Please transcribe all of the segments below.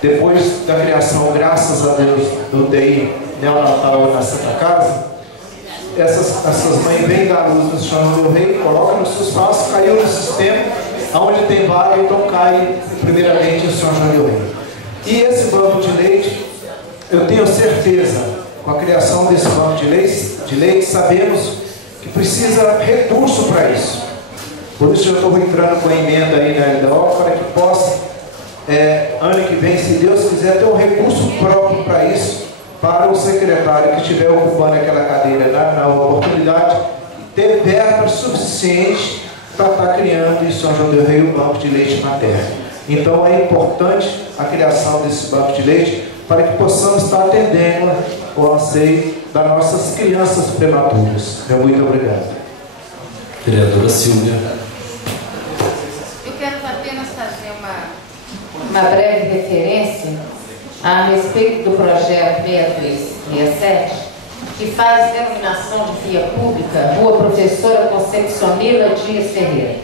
depois da criação, graças a Deus, do UTI neonatal na Santa Casa, essas mães vêm dar luz no São João del Rei, colocam nos seus passos, caiu no sistema, onde tem vaga, então cai primeiramente o São João del Rei. E esse banco de leite, eu tenho certeza, com a criação desse banco de leite, sabemos que precisa recurso para isso. Por isso eu estou entrando com a emenda aí na LDO, para que possa, ano que vem, se Deus quiser, ter um recurso próprio para isso, para o secretário que estiver ocupando aquela cadeira na oportunidade, ter verba suficiente para estar criando em São João del Rei o banco de leite materno. Então é importante a criação desse banco de leite para que possamos estar atendendo o anseio das nossas crianças prematuras. Muito obrigado. Vereadora Silvia. Eu quero apenas fazer uma breve referência a respeito do projeto 6367, que faz denominação de via pública Rua Professora Concepcionila Dias Ferreira,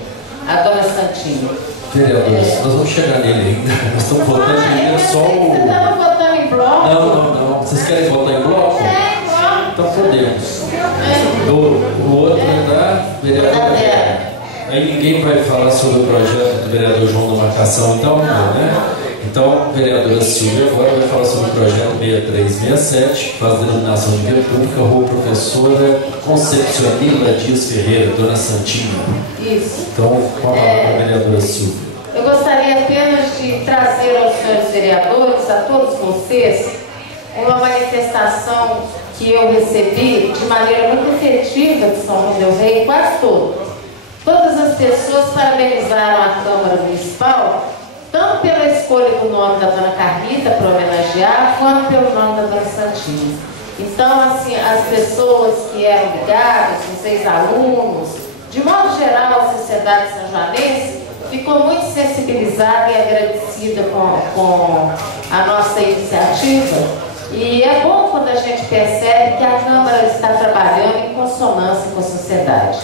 a Dona Santinha. Vereadores, nós vamos chegar nele ainda. Nós estamos votando primeiro só o... Você estava votando em bloco? Não. Vocês querem votar em bloco? Então podemos. O outro é da vereadora. Aí ninguém vai falar sobre o projeto do vereador João da Marcação, então, né? Então, vereadora Silvia agora vai falar sobre o projeto 6367, que faz denominação de via pública, Rua Professora Concepcionila Dias Ferreira, Dona Santinha. Isso. Então, com a palavra, vereadora Silvia. Eu gostaria apenas de trazer aos senhores vereadores, a todos vocês, uma manifestação que eu recebi de maneira muito efetiva de São João del Rei, quase todas. Todas as pessoas parabenizaram a Câmara Municipal, tanto pela escolha do nome da Dona Carlita para homenagear, quanto pelo nome da Dona Santinha. Então, assim, as pessoas que eram ligadas, os ex-alunos, de modo geral, a sociedade sanjoanense, ficou muito sensibilizada e agradecida com a nossa iniciativa. E é bom quando a gente percebe que a Câmara está trabalhando em consonância com a sociedade.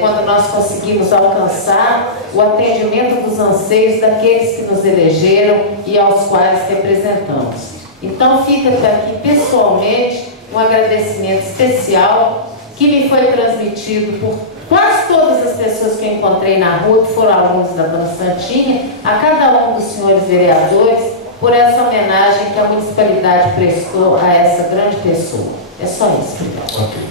Quando nós conseguimos alcançar o atendimento dos anseios daqueles que nos elegeram e aos quais representamos. Então fica aqui pessoalmente um agradecimento especial que me foi transmitido por quase todas as pessoas que eu encontrei na rua, que foram alunos da Dona Santinha, a cada um dos senhores vereadores, por essa homenagem que a municipalidade prestou a essa grande pessoa. É só isso, obrigado. Ok.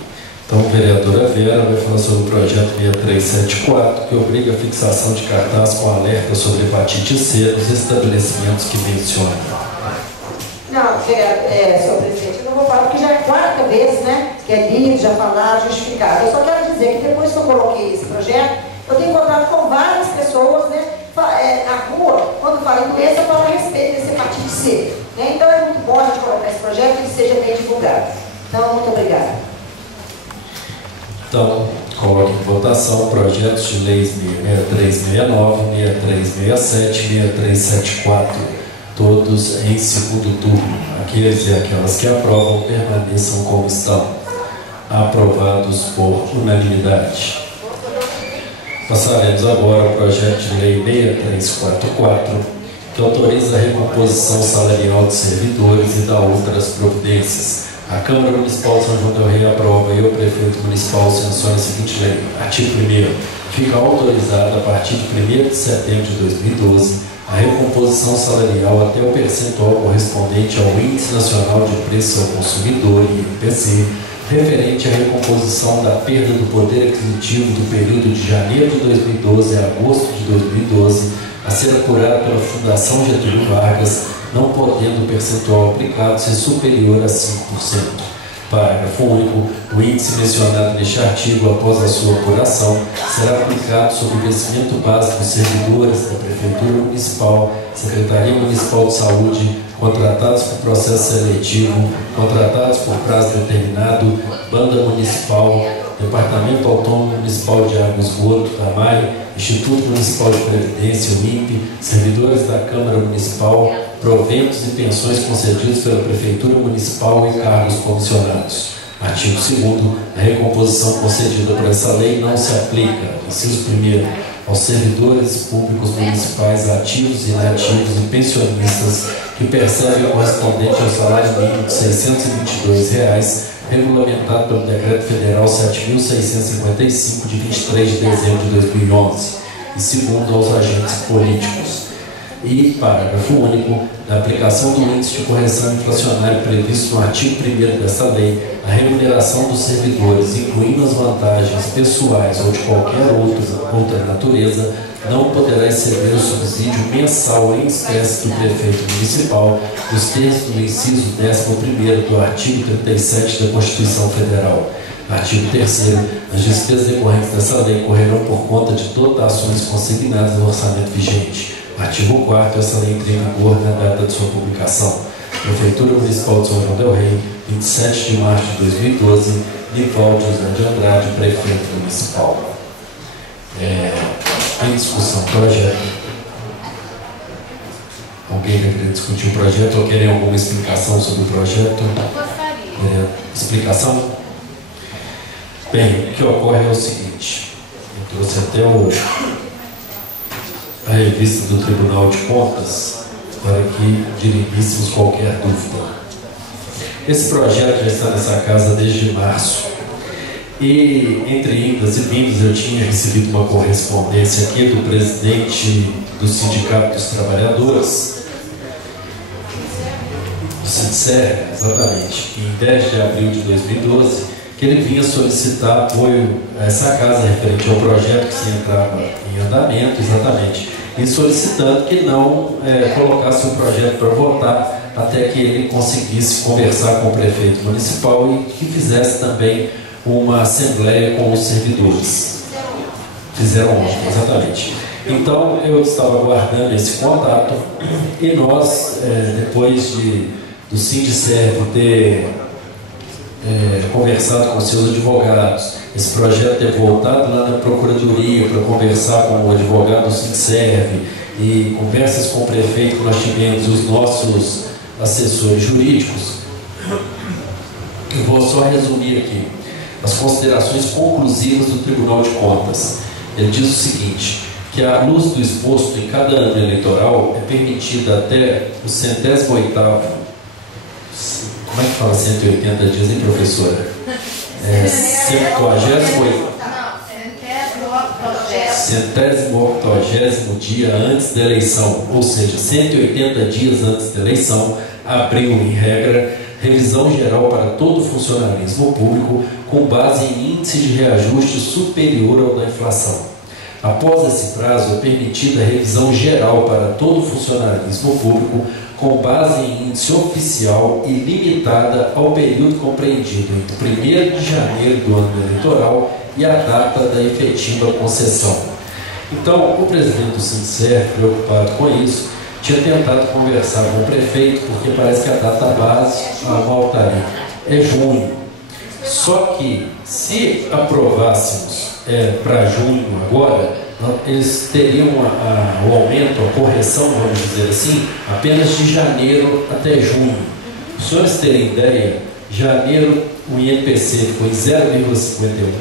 Então, a vereadora Vera vai falar sobre o projeto 6374, que obriga a fixação de cartaz com alerta sobre hepatite C nos estabelecimentos que menciona. Não, senhor presidente, eu não vou falar, porque já é a quarta vez, né, que é lido, já falaram, justificado. Eu só quero dizer que depois que eu coloquei esse projeto, eu tenho encontrado com várias pessoas, né, na rua, quando fala em doença, falam a respeito desse hepatite C. Né? Então é muito bom a gente colocar esse projeto e que seja bem divulgado. Então, muito obrigada. Então, coloque em votação projetos de leis 6369, 6367, 6374, todos em segundo turno. Aqueles e aquelas que aprovam permaneçam como estão. Aprovados por unanimidade. Passaremos agora ao projeto de lei 6344, que autoriza a recomposição salarial de servidores e dá outras providências. A Câmara Municipal de São João del Rei aprova e o Prefeito Municipal sanciona a seguinte lei. Artigo 1º. Fica autorizada a partir de 1º de setembro de 2012 a recomposição salarial até o percentual correspondente ao Índice Nacional de Preço ao Consumidor, INPC, referente à recomposição da perda do poder aquisitivo do período de janeiro de 2012 a agosto de 2012, a ser apurada pela Fundação Getúlio Vargas, não podendo o percentual aplicado ser superior a 5%. Parágrafo único. O índice mencionado neste artigo, após a sua apuração, será aplicado sobre o vencimento base dos servidores da Prefeitura Municipal, Secretaria Municipal de Saúde, contratados por processo seletivo, contratados por prazo determinado, Banda Municipal, Departamento Autônomo Municipal de Água e Esgoto, TAMAI, Instituto Municipal de Previdência, o INPE, servidores da Câmara Municipal, proventos e pensões concedidos pela Prefeitura Municipal e cargos comissionados. Artigo 2º. A recomposição concedida por essa lei não se aplica. Inciso 1º. aos servidores públicos municipais ativos e inativos e pensionistas que percebem o correspondente ao salário mínimo de R$ 622, regulamentado pelo Decreto Federal 7.655, de 23 de dezembro de 2011, e segundo aos agentes políticos. E, parágrafo único, na aplicação do índice de correção inflacionária previsto no artigo 1º desta lei, a remuneração dos servidores, incluindo as vantagens pessoais ou de qualquer outra natureza, não poderá exceder o subsídio mensal em espécie do prefeito municipal, nos termos do inciso 11º do artigo 37 da Constituição Federal. Artigo 3º. As despesas decorrentes dessa lei correrão por conta de dotações consignadas no orçamento vigente. Artigo 4º. Essa lei entra em vigor na data de sua publicação. Prefeitura Municipal de São João del Rei, 27 de março de 2012, Nivaldo José de Andrade, prefeito municipal. Em discussão, projeto. Alguém vai querer discutir o projeto ou querem alguma explicação sobre o projeto? Gostaria. Explicação? Bem, o que ocorre é o seguinte, eu trouxe até a revista do Tribunal de Contas para que dirimíssemos qualquer dúvida. Esse projeto já está nessa casa desde março e, entre indas e vindas, eu tinha recebido uma correspondência aqui do presidente do Sindicato dos Trabalhadores, do SINDSER, exatamente, em 10 de abril de 2012, que ele vinha solicitar apoio a essa casa referente ao projeto que se entrava em andamento, exatamente, e solicitando que não colocasse o projeto para votar até que ele conseguisse conversar com o prefeito municipal e que fizesse também uma assembleia com os servidores. Fizeram ontem, exatamente. Então eu estava aguardando esse contato e nós, depois do SINDSERV ter conversado com seus advogados, esse projeto ter voltado lá na Procuradoria para conversar com o advogado do SINDSERV e conversas com o prefeito que nós tivemos, os nossos assessores jurídicos, eu vou só resumir aqui as considerações conclusivas do Tribunal de Contas. Ele diz o seguinte, que à luz do exposto em cada ano eleitoral é permitida até o 108º, como é que fala 180 dias, hein, professora? 180º dia antes da eleição, ou seja, 180 dias antes da eleição, abriu, em regra, revisão geral para todo o funcionalismo público com base em índice de reajuste superior ao da inflação. Após esse prazo, é permitida a revisão geral para todo o funcionalismo público com base em índice oficial e limitada ao período compreendido entre 1º de janeiro do ano eleitoral e a data da efetiva concessão. Então, o presidente do SINDSER, preocupado com isso, tinha tentado conversar com o prefeito, porque parece que a data base, a maltaria, é junho. Só que, se aprovássemos para junho agora, eles teriam o aumento, a correção, vamos dizer assim, apenas de janeiro até junho. Para os senhores terem ideia, janeiro o INPC ficou em 0,51,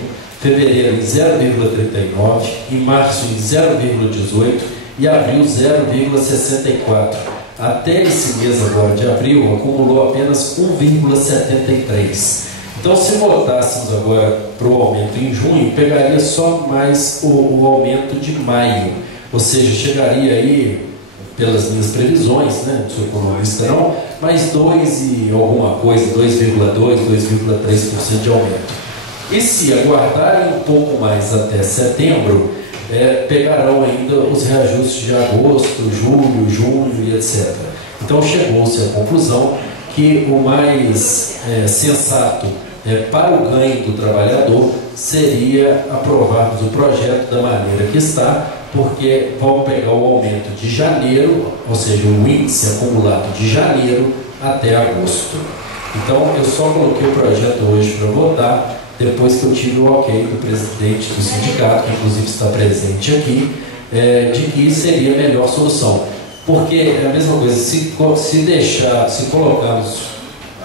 fevereiro em 0,39, em março em 0,18 e abril 0,64. Até esse mês agora de abril acumulou apenas 1,73. Então, se votássemos agora para o aumento em junho, pegaria só mais o aumento de maio, ou seja, chegaria aí, pelas minhas previsões, né, não sou economista não, mais 2 e alguma coisa, 2,2%, 2,3% de aumento. E se aguardarem um pouco mais até setembro, pegarão ainda os reajustes de agosto, julho, junho e etc. Então chegou-se à conclusão que o mais sensato para o ganho do trabalhador seria aprovarmos o projeto da maneira que está, porque vamos pegar o aumento de janeiro, ou seja, o índice acumulado de janeiro até agosto. Então eu só coloquei o projeto hoje para votar, depois que eu tive o ok do presidente do sindicato, que inclusive está presente aqui, de que seria a melhor solução. Porque é a mesma coisa, se colocarmos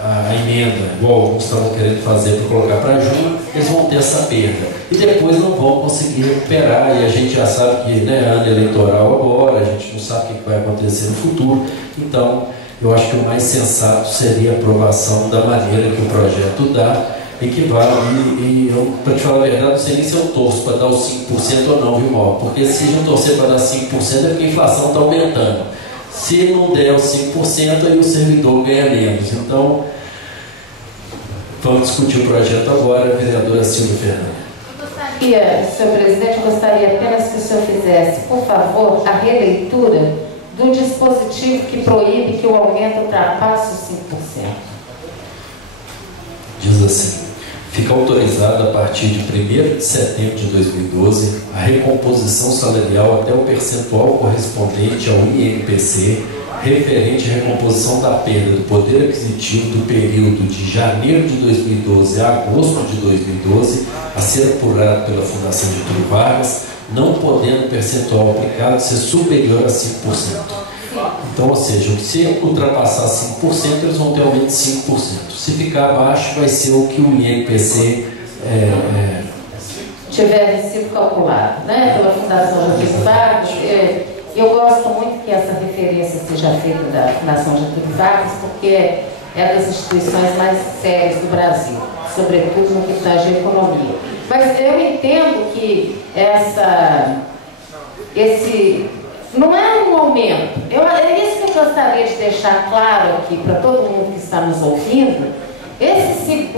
a emenda, igual alguns estavam querendo fazer para colocar para junho, eles vão ter essa perda. E depois não vão conseguir recuperar, e a gente já sabe que, né, ano eleitoral agora, a gente não sabe o que vai acontecer no futuro. Então, eu acho que o mais sensato seria a aprovação da maneira que o projeto dá, equivale, e eu, para te falar a verdade, não sei nem se eu torço para dar os 5% ou não, viu, Mauro? Porque se a gente torcer para dar 5% é porque a inflação está aumentando. Se não der os 5%, aí o servidor ganha menos. Então, vamos discutir o projeto agora, vereadora Silvia Fernandes. Senhor presidente, eu gostaria apenas que o senhor fizesse, por favor, a releitura do dispositivo que proíbe que o aumento ultrapasse os 5%. Diz assim: fica autorizado a partir de 1º de setembro de 2012 a recomposição salarial até o percentual correspondente ao INPC referente à recomposição da perda do poder aquisitivo do período de janeiro de 2012 a agosto de 2012 a ser apurado pela Fundação Getúlio Vargas, não podendo o percentual aplicado ser superior a 5%. Então, ou seja, se ultrapassar 5%, eles vão ter aumento de 5%. Se ficar abaixo, vai ser o que o INPC tiver sido calculado, né, pela Fundação Getúlio Vargas. Eu gosto muito que essa referência seja feita da Fundação Getúlio Vargas, porque é das instituições mais sérias do Brasil, sobretudo no que tange a economia. Mas eu entendo que esse não é um aumento. É isso que eu gostaria de deixar claro aqui para todo mundo que está nos ouvindo. Esse 5%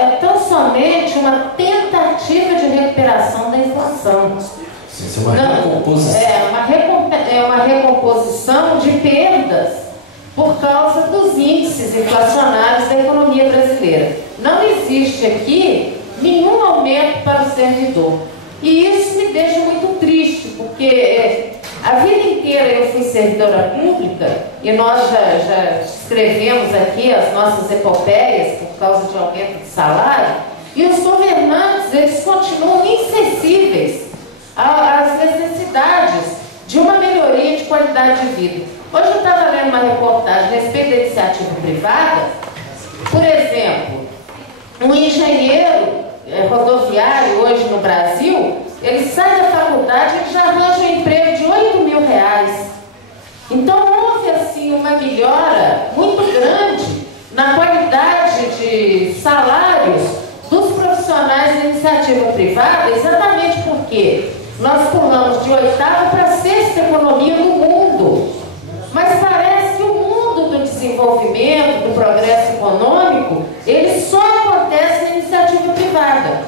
é tão somente uma tentativa de recuperação da inflação. Isso é uma recomposição. É uma recomposição de perdas por causa dos índices inflacionários da economia brasileira. Não existe aqui nenhum aumento para o servidor. E isso me deixa muito triste, porque a vida inteira eu fui servidora pública e nós já escrevemos aqui as nossas epopeias por causa de aumento de salário, e os governantes, eles continuam insensíveis às necessidades de uma melhoria de qualidade de vida. Hoje eu estava lendo uma reportagem a respeito da iniciativa privada. Por exemplo, um engenheiro rodoviário hoje no Brasil, ele sai da faculdade e já arranja um emprego de R$8.000. Então houve assim uma melhora muito grande na qualidade de salários dos profissionais da iniciativa privada, exatamente porque nós pulamos de 8ª para a 6ª economia do mundo. Mas parece que o mundo do desenvolvimento, do progresso econômico, ele só acontece na iniciativa privada.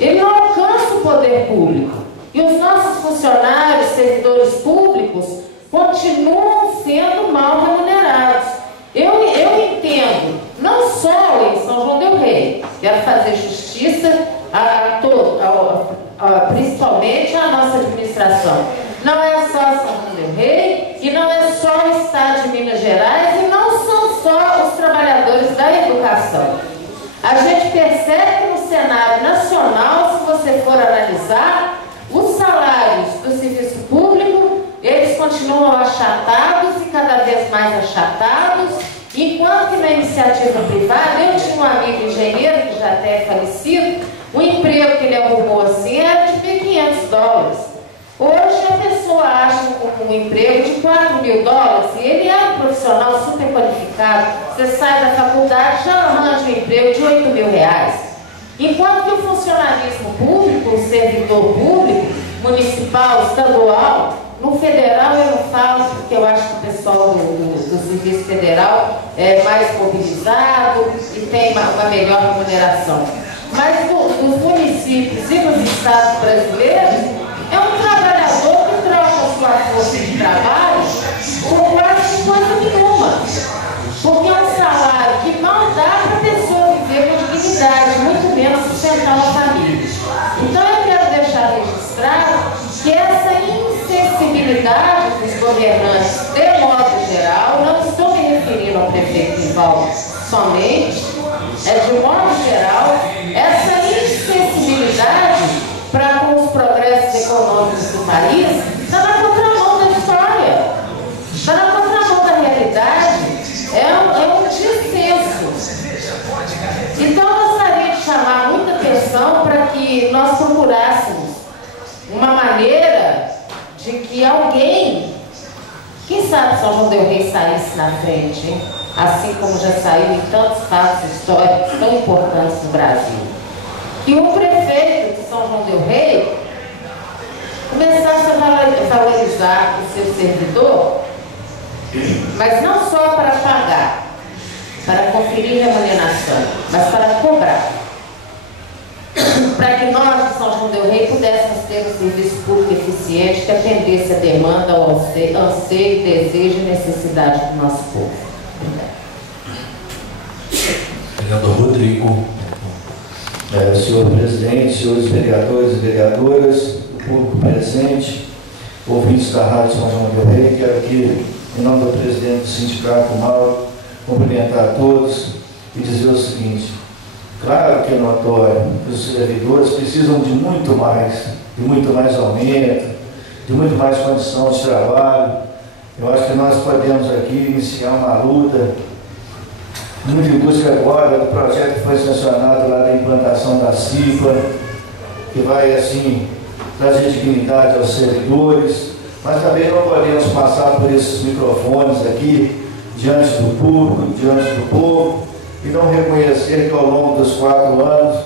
Ele não alcança o poder público. E os nossos funcionários, servidores públicos, continuam sendo mal remunerados. Eu entendo, não só em São João del Rei, quero fazer justiça principalmente à nossa administração. Não é só São João del Rei, e não é só o Estado de Minas Gerais, e não são só os trabalhadores da educação. A gente percebe que no cenário nacional, se você for analisar, os salários do serviço público, eles continuam achatados e cada vez mais achatados, enquanto que na iniciativa privada, eu tinha um amigo engenheiro, que já até é falecido, o emprego que ele arrumou assim era de $1.500. Hoje a pessoa acha um emprego de $4.000 e ele é um profissional super qualificado. Você sai da faculdade, já arranja um emprego de R$8.000. Enquanto que o funcionalismo público, o servidor público, municipal, estadual, no federal eu não falo, porque eu acho que o pessoal do serviço federal é mais mobilizado e tem uma melhor remuneração. Mas nos municípios e nos estados brasileiros, é um trabalhador que troca sua força de trabalho por quase coisa nenhuma. Porque é um salário que mal dá para a pessoa viver com dignidade, muito menos sustentar uma família. Então eu quero deixar registrado que essa insensibilidade dos governantes, de modo geral, não estou me referindo ao prefeito Nivaldo somente, de modo geral, essa insensibilidade para com os progressos econômicos do país está na contramão da história, está na contramão da realidade. É um descenso nós procurássemos uma maneira de que alguém, quem sabe São João del Rei saísse na frente, hein? Assim como já saiu em tantos fatos históricos tão importantes no Brasil. Que o prefeito de São João del Rei começasse a valorizar o seu servidor, mas não só para pagar, para conferir remuneração, mas para cobrar. Para que nós de São João del Rei pudéssemos ter um serviço público eficiente que atendesse a demanda, ao anseio, desejo e necessidade do nosso povo. Vereador Rodrigo. Senhor presidente, senhores vereadores e vereadoras, o público presente, ouvintes da Rádio São João del Rei, quero aqui, em nome do presidente do sindicato, Mauro, cumprimentar a todos e dizer o seguinte: claro que é notório que os servidores precisam de muito mais aumento, de muito mais condição de trabalho. Eu acho que nós podemos aqui iniciar uma luta muito em busca agora do projeto que foi sancionado lá da implantação da CIPA, que vai, assim, trazer dignidade aos servidores, mas também não podemos passar por esses microfones aqui, diante do público, diante do povo, e não reconhecer que ao longo dos 4 anos,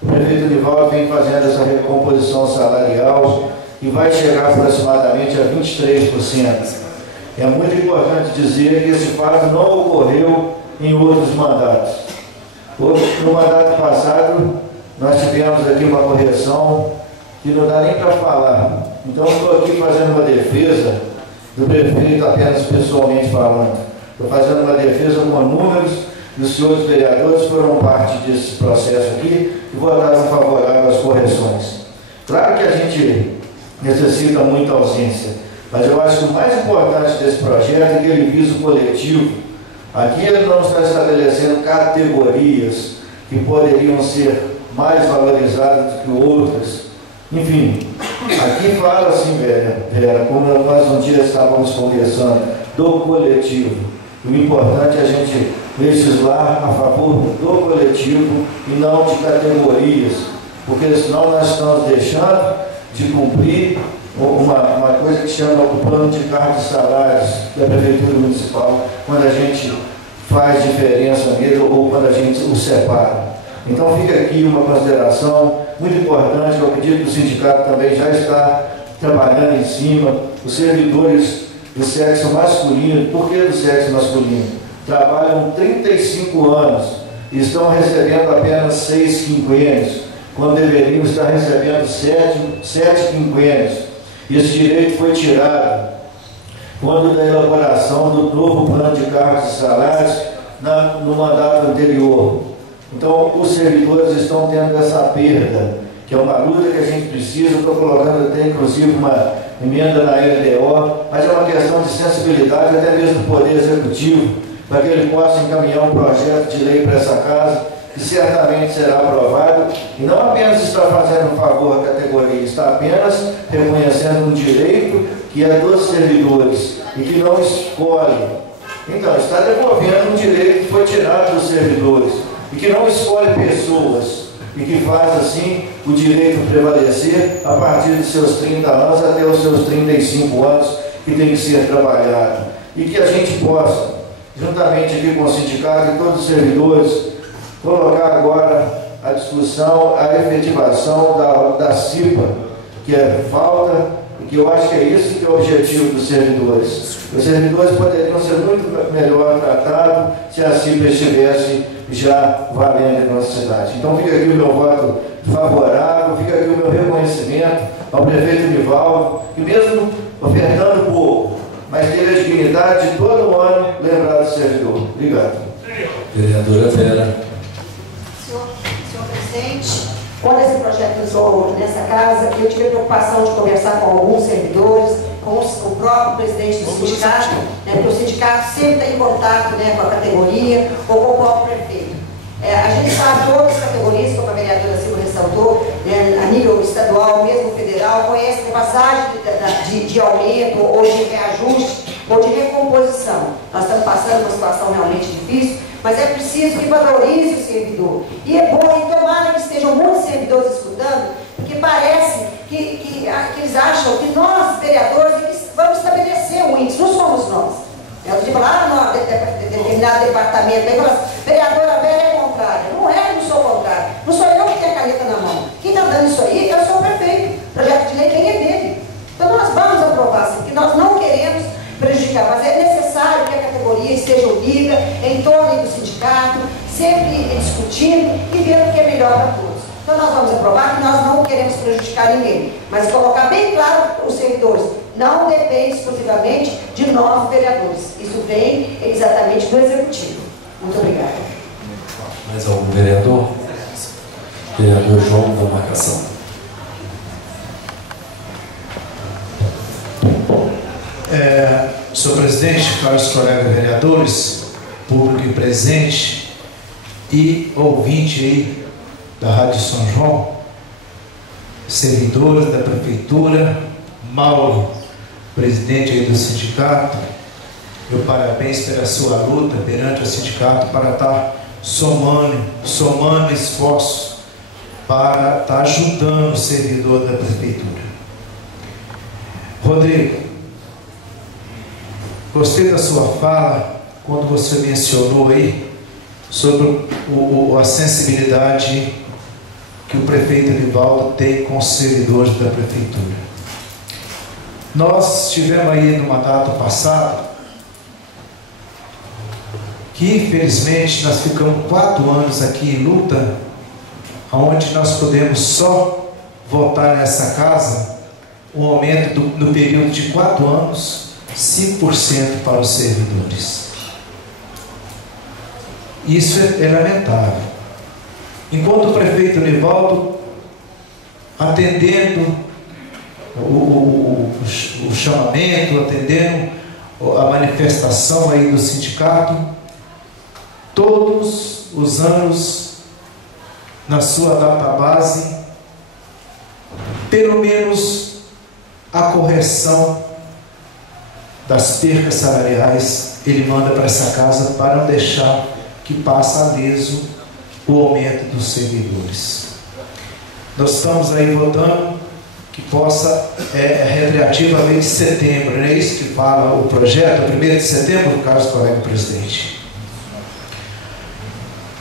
o prefeito Nivaldo vem fazendo essa recomposição salarial e vai chegar aproximadamente a 23%. É muito importante dizer que esse fato não ocorreu em outros mandatos. No mandato passado, nós tivemos aqui uma correção que não dá nem para falar. Então, estou aqui fazendo uma defesa do prefeito, apenas pessoalmente falando. Estou fazendo uma defesa com números, e os senhores vereadores foram parte desse processo aqui e votaram favorável às correções. Claro que a gente necessita muita ausência, mas eu acho que o mais importante desse projeto é que ele visa o coletivo. Aqui ele não está estabelecendo categorias que poderiam ser mais valorizadas do que outras. Enfim, aqui fala assim, Vera, como nós um dia estávamos conversando, do coletivo. O importante é a gente legislar a favor do coletivo e não de categorias, porque senão nós estamos deixando de cumprir uma coisa que chama o plano de cargos e salários da Prefeitura Municipal, quando a gente faz diferença nele ou quando a gente o separa. Então fica aqui uma consideração muito importante, eu acredito que o sindicato também já está trabalhando em cima, os servidores do sexo masculino. Por que do sexo masculino? Trabalham 35 anos e estão recebendo apenas 6 quinquênios, quando deveriam estar recebendo 7 quinquênios. Esse direito foi tirado quando da elaboração do novo plano de cargos e salários no mandato anterior. Então, os servidores estão tendo essa perda, que é uma luta que a gente precisa. Estou colocando até, inclusive, uma emenda na LDO, mas é uma questão de sensibilidade, até mesmo do Poder Executivo, para que ele possa encaminhar um projeto de lei para essa casa, que certamente será aprovado, e não apenas está fazendo um favor à categoria, está apenas reconhecendo um direito que é dos servidores e que não escolhe. Então, está devolvendo um direito que foi tirado dos servidores e que não escolhe pessoas e que faz, assim, o direito prevalecer a partir de seus 30 anos até os seus 35 anos, que tem que ser trabalhado. E que a gente possa, juntamente aqui com o sindicato e todos os servidores, colocar agora a discussão, a efetivação da CIPA, que é falta, e que eu acho que é isso que é o objetivo dos servidores. Os servidores poderiam ser muito melhor tratados se a CIPA estivesse já valendo em nossa cidade. Então fica aqui o meu voto favorável, fica aqui o meu reconhecimento ao prefeito Nivaldo, que mesmo ofertando pouco, mas teve a dignidade de todo ano lembrar do servidor. Obrigado. Vereadora Vera. Senhor presidente, quando esse projeto entrou nessa casa, eu tive a preocupação de conversar com alguns servidores, com o próprio presidente do sindicato, porque o sindicato sempre está em contato, com a categoria ou com o próprio prefeito. A gente sabe todas as categorias, como a vereadora Silva ressaltou, a nível estadual, mesmo federal, conhece a passagem de aumento ou de reajuste ou de recomposição. Nós estamos passando uma situação realmente difícil, mas é preciso que valorize o servidor. E é bom, e tomara que estejam muitos servidores escutando, determinado departamento, aí fala assim, vereadora Vera é contrária. Não é, não sou contrária. Não sou eu que tenho a caneta na mão. Quem está dando isso aí é o senhor prefeito. O projeto de lei, quem é dele? Então nós vamos aprovar, sim, porque nós não queremos prejudicar, mas é necessário que a categoria esteja unida em torno do sindicato, sempre discutindo e vendo o que é melhor para todos. Então nós vamos aprovar que nós não queremos prejudicar ninguém, mas colocar bem claro os servidores, não depende exclusivamente de nós vereadores. Isso vem exatamente do Executivo. Muito obrigada. Mais algum vereador? Vereador João da Marcação. Senhor presidente, caros colegas vereadores, público presente e ouvinte aí da Rádio São João, servidores da prefeitura, Mauro, presidente aí do sindicato, meu parabéns pela sua luta perante o sindicato para estar somando esforços para estar ajudando o servidor da prefeitura. Rodrigo, gostei da sua fala quando você mencionou aí sobre a sensibilidade que o prefeito Nivaldo tem com os servidores da prefeitura. Nós tivemos aí no mandato passado que infelizmente nós ficamos 4 anos aqui em luta, onde nós podemos só votar nessa casa um aumento no período de 4 anos, 5% para os servidores. Isso é lamentável. Enquanto o prefeito Nivaldo, atendendo o chamamento, atendendo a manifestação aí do sindicato, todos os anos, na sua database, pelo menos a correção das percas salariais, ele manda para essa casa para não deixar que passe a leso o aumento dos servidores. Nós estamos aí votando que possa, retroativo a lei de setembro, não é isso que fala o projeto, 1º de setembro, no caso, colega presidente.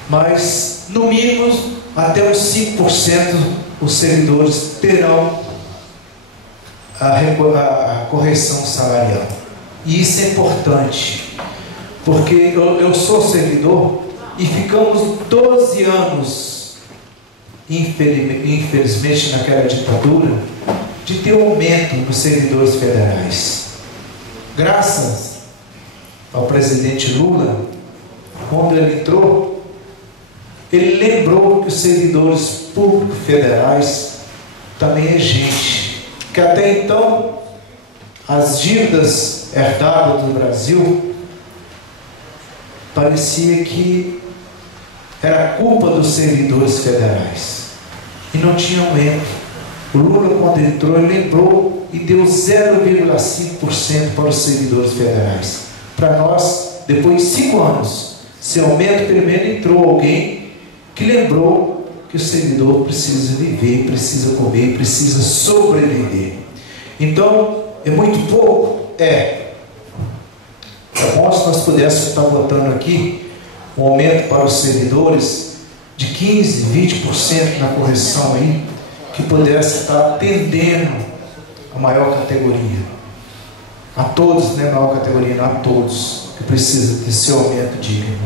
Mas, no mínimo, até uns 5% os servidores terão a correção salarial. E isso é importante, porque eu sou servidor e ficamos 12 anos, infelizmente naquela ditadura, de ter um aumento nos servidores federais. Graças ao presidente Lula, quando ele entrou, ele lembrou que os servidores públicos federais também é gente, que até então as dívidas herdadas do Brasil parecia que era culpa dos servidores federais e não tinha aumento. O Lula, quando entrou, ele lembrou e deu 0,5% para os servidores federais. Para nós, depois de 5 anos, se aumento, pelo menos entrou alguém que lembrou que o servidor precisa viver, precisa comer, precisa sobreviver. Então, é muito pouco? É bom se nós pudéssemos estar votando aqui um aumento para os servidores de 15%, 20% na correção aí, que pudesse estar atendendo a maior categoria. A todos, né? Maior categoria, não a todos, que precisa desse aumento digno.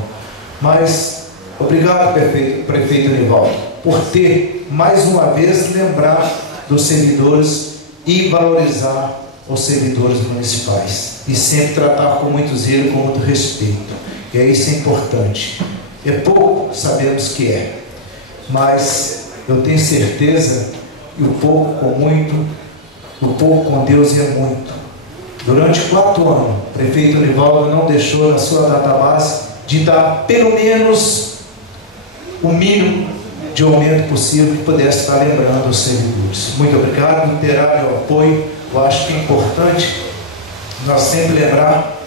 Mas, obrigado, prefeito Nivaldo, por ter, mais uma vez, lembrar dos servidores e valorizar os servidores municipais. E sempre tratar com muito zelo e com muito respeito. E isso é importante. É pouco, sabemos que é. Mas eu tenho certeza que o pouco com muito, o pouco com Deus é muito. Durante 4 anos, o prefeito Nivaldo não deixou na sua database de dar pelo menos o mínimo de aumento possível que pudesse estar lembrando os servidores. Muito obrigado, terá meu apoio. Eu acho que é importante nós sempre lembrar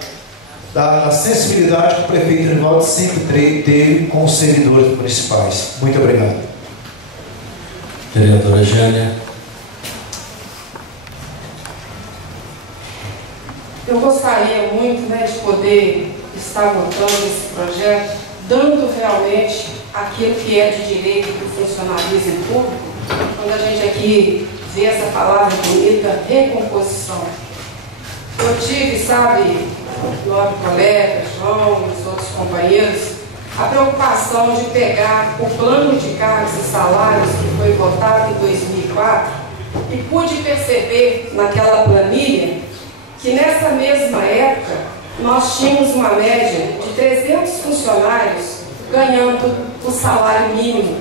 da sensibilidade que o prefeito Nivaldo sempre teve com os servidores municipais. Muito obrigado. Vereadora Jânia. Eu gostaria muito, de poder está votando esse projeto, dando realmente aquilo que é de direito do funcionalismo público, quando a gente aqui vê essa palavra bonita, recomposição. Eu tive, sabe, nobre colega, João e os outros companheiros, a preocupação de pegar o plano de cargos e salários que foi votado em 2004 e pude perceber naquela planilha que nessa mesma época nós tínhamos uma média de 300 funcionários ganhando o salário mínimo.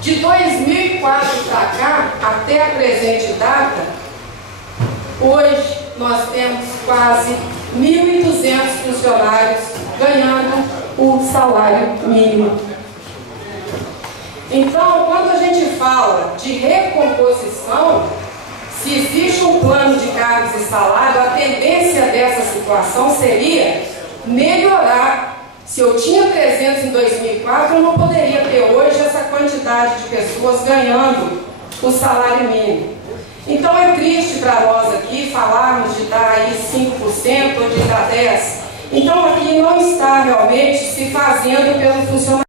De 2004 para cá, até a presente data, hoje nós temos quase 1.200 funcionários ganhando o salário mínimo. Então, quando a gente fala de recomposição, se existe um plano de cargos e salário, a tendência dessa situação seria melhorar. Se eu tinha 300 em 2004, eu não poderia ter hoje essa quantidade de pessoas ganhando o salário mínimo. Então é triste para nós aqui falarmos de dar aí 5% ou de dar 10%. Então aqui não está realmente se fazendo pelo funcionamento.